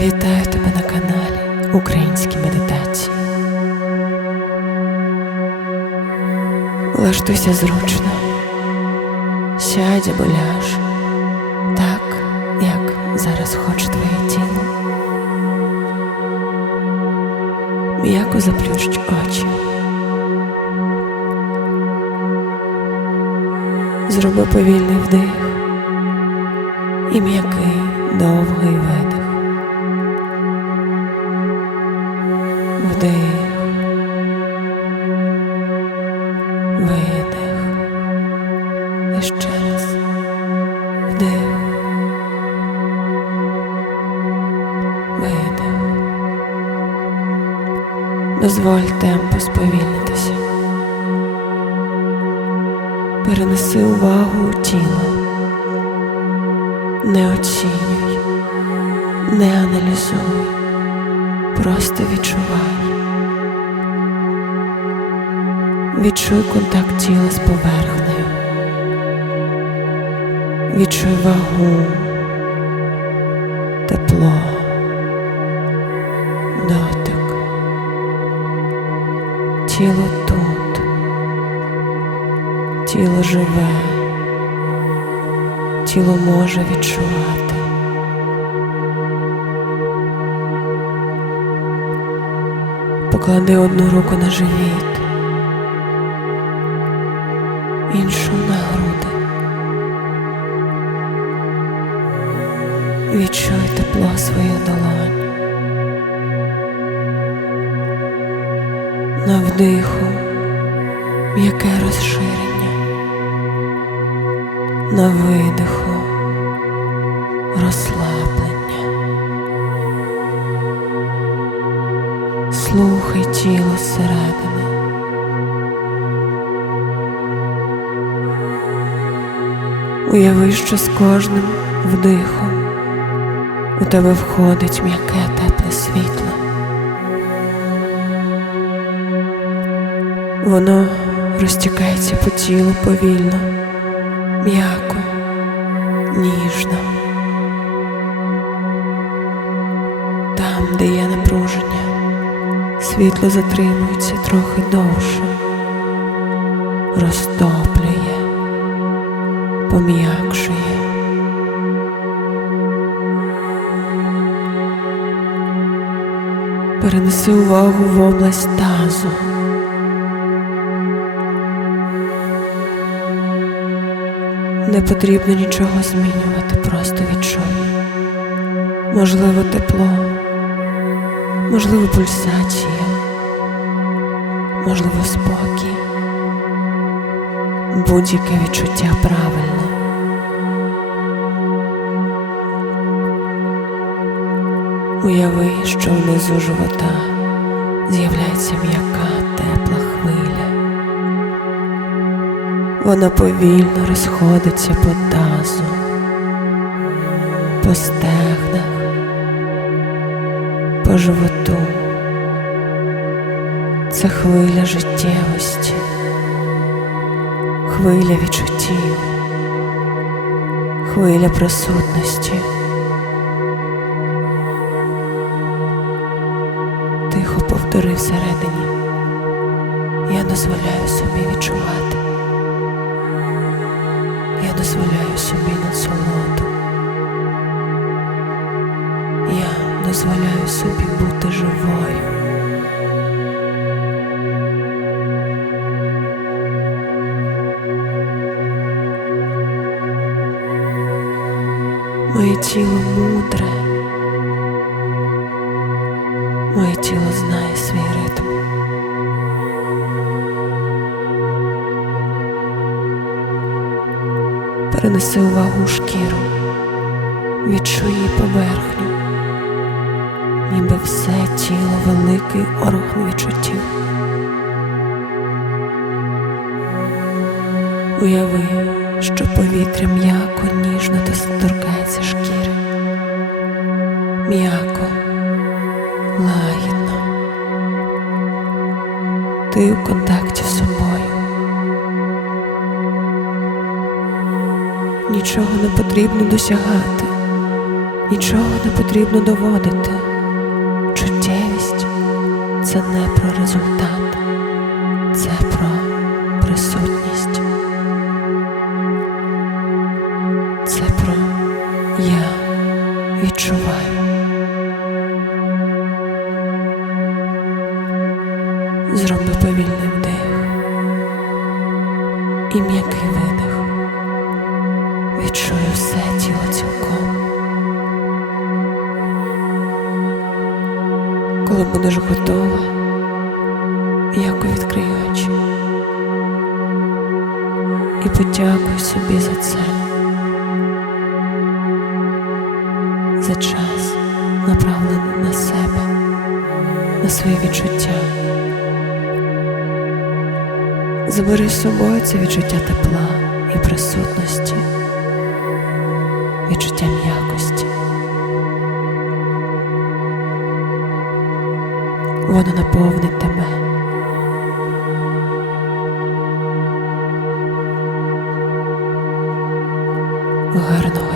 Вітаю тебе на каналі Українські медитації. Влаштуйся зручно, сядь або ляж, так, як зараз хоче твоє тіло. М'яко заплющ очі. Зроби повільний вдих і м'який довгий видих. Вдих, видих. І. Вдих. Видих. Дозволь темпу сповільнитися. Перенеси увагу у тіло. Не оцінюй, не аналізуй, просто відчувай. Відчуй контакт тіла з поверхнею. Відчуй вагу, тепло, дотик. Тіло тут, тіло живе, тіло може відчувати. Поклади одну руку на живіт, іншу на груди. Відчуй тепло своїх долонь. На вдиху м'яке розширення, на видиху розслаблення. Слухай тіло зсередини. Уяви, що з кожним вдихом у тебе входить м'яке тепле світло. Воно розтікається по тілу повільно, м'яко, ніжно. Там, де є напруження, світло затримується трохи довше, розтоплює, пом'якшує. Перенеси увагу в область тазу. Не потрібно нічого змінювати, просто відчуй. Можливо, тепло, можливо, пульсація, можливо, спокій. Будь-яке відчуття правильне. Уяви, що внизу живота з'являється м'яка тепла хвиля. Вона повільно розходиться по тазу, по стегнах, по животу. Це хвиля життєвості, хвиля відчуттів, хвиля присутності. Тихо повтори всередині. Я дозволяю собі відчувати. Я дозволяю собі насолоду. Я дозволяю собі бути живою. Моє тіло мудре. Моє тіло знає свій ритм. Перенеси увагу шкіру, відчуй її поверхню, ніби все тіло великий орган відчуттів. Уяви, що повітря м'яко, ніжно торкається шкіри. М'яко, лагідно. Ти у контакті з собою. Нічого не потрібно досягати, Нічого не потрібно доводити. Чуттєвість це не про результат, Зроби повільний вдих і м'який видих. Відчую все тіло цілком. Коли будеш готова, яко відкрий очі і подякуй собі за це, за час, направлений на себе, на свої відчуття. Забери з собою це відчуття тепла і присутності, відчуття м'якості. Воно наповнить тебе. Гарного дня.